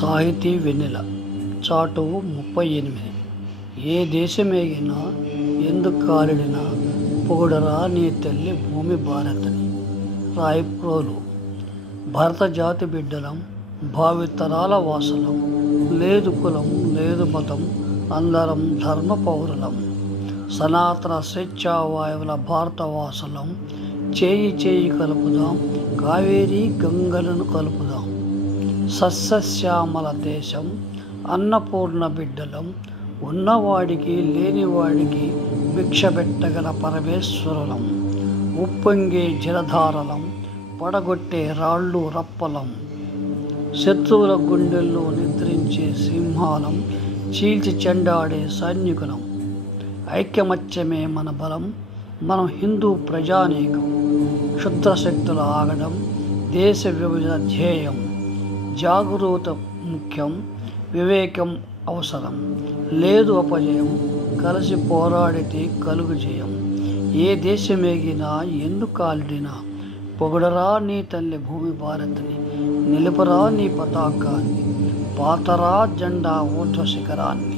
సాహితీ వెన్నెల చాటు 38. ఏ దేశమేగినా ఎందుకు కాలిడినా పొగడరా నీ తల్లి భూమి భారతని. రాయప్రోలు. భరత జాతి బిడ్డలం, భావితరాల వాసులం, లేదు కులం లేదు మతం, అందరం ధర్మ పౌరులం. సనాతన స్వేచ్ఛావాయువుల భారతవాసులం, చేయి చేయి కలుపుదాం, కావేరీ గంగలను కలుపుదాం. సస్యశ్యామల దేశం, అన్నపూర్ణ బిడ్డలం, ఉన్నవాడికి లేనివాడికి భిక్ష పెట్టగల పరమేశ్వరులం. ఉప్పొంగే జలధారలం, పడగొట్టే రాళ్ళు రప్పలం, శత్రువుల గుండెల్లో నిద్రించే సింహాలం, చీల్చి చెండాడే సైనికులం. ఐక్యమత్యమే మన బలం, మనం హిందూ ప్రజానీకం. క్షుద్రశక్తుల ఆగడం దేశ విభజన ధ్యేయం. జాగరూకత ముఖ్యం, వివేకం అవసరం. లేదు అపజయం, కలిసి పోరాడితే కలుగు జయం. ఏ దేశమేగినా ఎందుకు కాలిడినా పొగడరా నీ తల్లి భూమి భారతిని. నిలుపరా నీ పతాకాన్ని, పాతరా జెండా ఊర్ధ్వ శిఖరాన్ని.